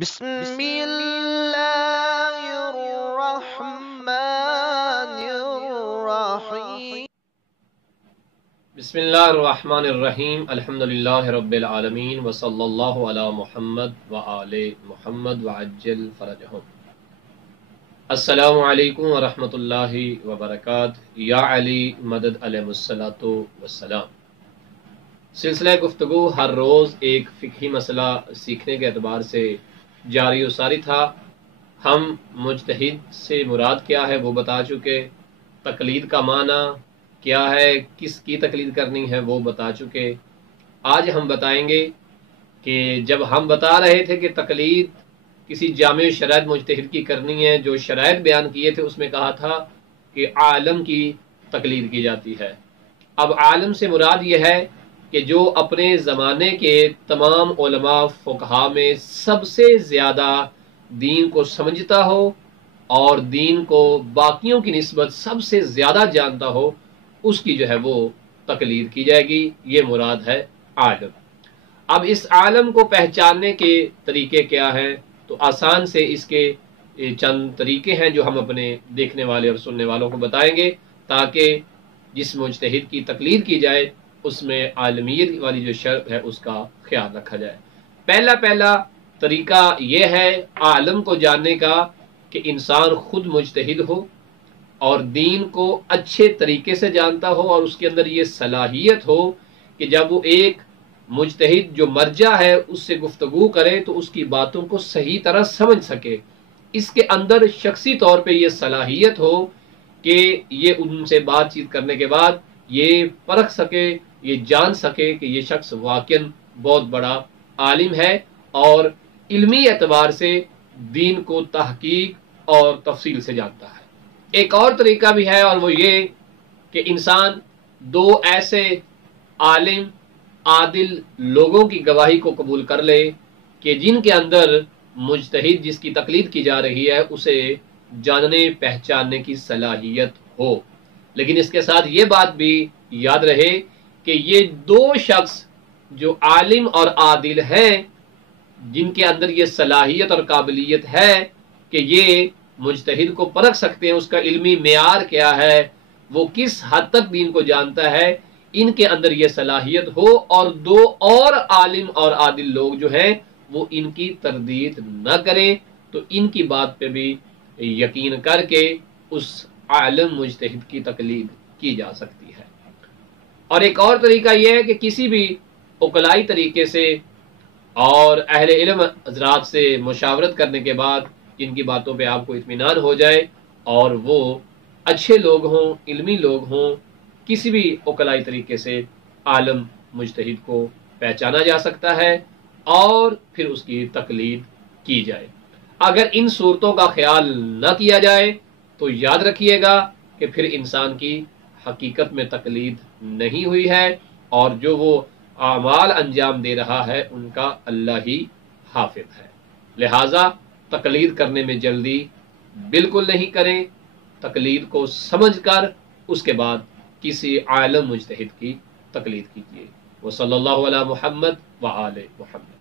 بسم اللہ الرحمن الرحیم بسم اللہ الرحمن الرحیم الحمدللہ رب العالمین وصلی اللہ علی محمد وآل محمد وعجل فرجہم۔ السلام علیکم ورحمۃ اللہ وبرکاتہ۔ یا علی مدد علیہ الصلاۃ والسلام۔ سلسلہ گفتگو ہر روز ایک فقہی مسئلہ سیکھنے کے اعتبار سے جاری و ساری تھا۔ ہم مجتہد سے مراد کیا ہے وہ بتا چکے، تقلید کا معنی کیا ہے، کس کی تقلید کرنی ہے وہ بتا چکے۔ آج ہم بتائیں گے کہ جب ہم بتا رہے تھے کہ تقلید کسی جامع شرائط مجتہد کی کرنی ہے، جو شرائط بیان کیے تھے اس میں کہا تھا کہ عالم کی تقلید کی جاتی ہے۔ اب عالم سے مراد یہ ہے کہ جو اپنے زمانے کے تمام علماء فقہا میں سب سے زیادہ دین کو سمجھتا ہو اور دین کو باقیوں کی نسبت سب سے زیادہ جانتا ہو، اس کی جو ہے وہ تقلید کی جائے گی۔ یہ مراد ہے عالم۔ اب اس عالم کو پہچاننے کے طریقے کیا ہیں؟ تو آسان سے اس کے چند طریقے ہیں جو ہم اپنے دیکھنے والے اور سننے والوں کو بتائیں گے، تاکہ جس مجتہد کی تقلید کی جائے اس میں عالمیت والی جو شرط ہے اس کا خیال رکھا جائے۔ پہلا طریقہ یہ ہے عالم کو جاننے کا کہ انسان خود مجتہد ہو اور دین کو اچھے طریقے سے جانتا ہو، اور اس کے اندر یہ صلاحیت ہو کہ جب وہ ایک مجتہد جو مرجع ہے اس سے گفتگو کرے تو اس کی باتوں کو صحیح طرح سمجھ سکے۔ اس کے اندر شخصی طور پہ یہ صلاحیت ہو کہ یہ ان سے بات چیت کرنے کے بعد یہ پرکھ سکے، یہ جان سکے کہ یہ شخص واقعاً بہت بڑا عالم ہے اور علمی اعتبار سے دین کو تحقیق اور تفصیل سے جانتا ہے۔ ایک اور طریقہ بھی ہے، اور وہ یہ کہ انسان دو ایسے عالم عادل لوگوں کی گواہی کو قبول کر لے کہ جن کے اندر مجتہد جس کی تقلید کی جا رہی ہے اسے جاننے پہچاننے کی صلاحیت ہو۔ لیکن اس کے ساتھ یہ بات بھی یاد رہے کہ یہ دو شخص جو عالم اور عادل ہیں، جن کے اندر یہ صلاحیت اور قابلیت ہے کہ یہ مجتہد کو پرکھ سکتے ہیں، اس کا علمی معیار کیا ہے، وہ کس حد تک دین کو جانتا ہے، ان کے اندر یہ صلاحیت ہو، اور دو اور عالم اور عادل لوگ جو ہیں وہ ان کی تردید نہ کریں، تو ان کی بات پہ بھی یقین کر کے اس عالم مجتہد کی تقلید کی جا سکتی ہے۔ اور ایک اور طریقہ یہ ہے کہ کسی بھی عقلائی طریقے سے اور اہل علم حضرات سے مشاورت کرنے کے بعد جن کی باتوں پہ آپ کو اطمینان ہو جائے اور وہ اچھے لوگ ہوں، علمی لوگ ہوں، کسی بھی عقلائی طریقے سے عالم مجتہد کو پہچانا جا سکتا ہے اور پھر اس کی تقلید کی جائے۔ اگر ان صورتوں کا خیال نہ کیا جائے تو یاد رکھیے گا کہ پھر انسان کی حقیقت میں تقلید نہیں ہوئی ہے، اور جو وہ اعمال انجام دے رہا ہے ان کا اللہ ہی حافظ ہے۔ لہٰذا تقلید کرنے میں جلدی بالکل نہیں کریں، تقلید کو سمجھ کر اس کے بعد کسی عالم مجتہد کی تقلید کیجیے۔ وصلی اللہ علی محمد وآل محمد۔